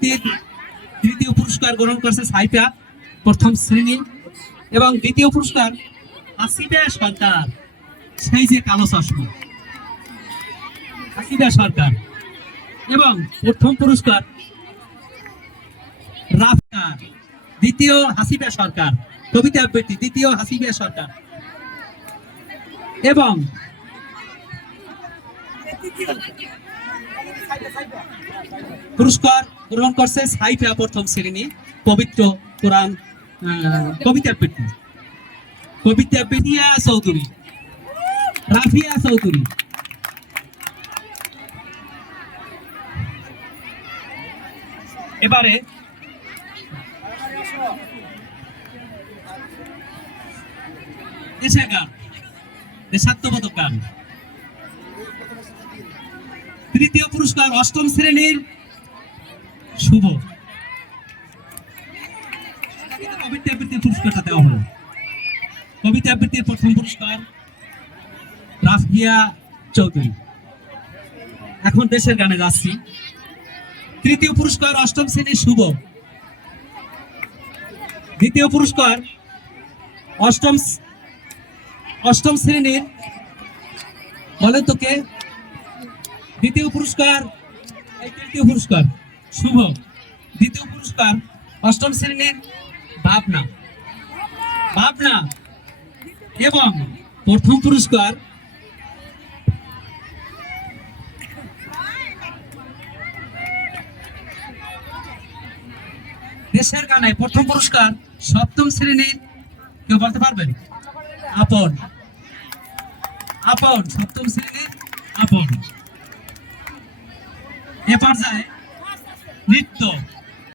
ব্যক্তির তৃতীয় পুরস্কার গ্রহণ করছে সাইফা, প্রথম শ্রেণি। এবং দ্বিতীয় পুরস্কার আসিফা সরকার, সেই যে কালো চশমা। আসিফা সরকার। এবং প্রথম পুরস্কার রাফকার, দ্বিতীয় হাসিবা সরকার। কবিতা আবৃত্তি, দ্বিতীয় হাসিবা সরকার। এবং পুরস্কার গ্রহণ করছে সাইফা প্রথম শ্রেণি পবিত্র কোরআন কবিতা আবৃত্তি কবিতা আবৃত্তিয়া চৌধুরী, রাফিয়া চৌধুরী। এবারে দেশের গান দেশাত্মবোধক গান। তৃতীয় পুরস্কার অষ্টম শ্রেণির শুভ। কবিতা আবৃত্তির পুরস্কারটা দেওয়া হলো। কবিতা প্রথম পুরস্কার রাফিয়া চৌধুরী। এখন দেশের গানে যাচ্ছি। তৃতীয় পুরস্কার অষ্টম শ্রেণির শুভ। দ্বিতীয় পুরস্কার অষ্টম অষ্টম শ্রেণির বলেন তো কে? দ্বিতীয় পুরস্কার তৃতীয় পুরস্কার, শুভ। দ্বিতীয় পুরস্কার, অষ্টম শ্রেণির ভাবনা। ভাবনা এবং প্রথম পুরস্কার দেশের গানে প্রথম পুরস্কার সপ্তম শ্রেণির, কেউ বলতে পারবেন? আপন। আপন, সপ্তম শ্রেণির আপন। এ পর্যায়ে নৃত্য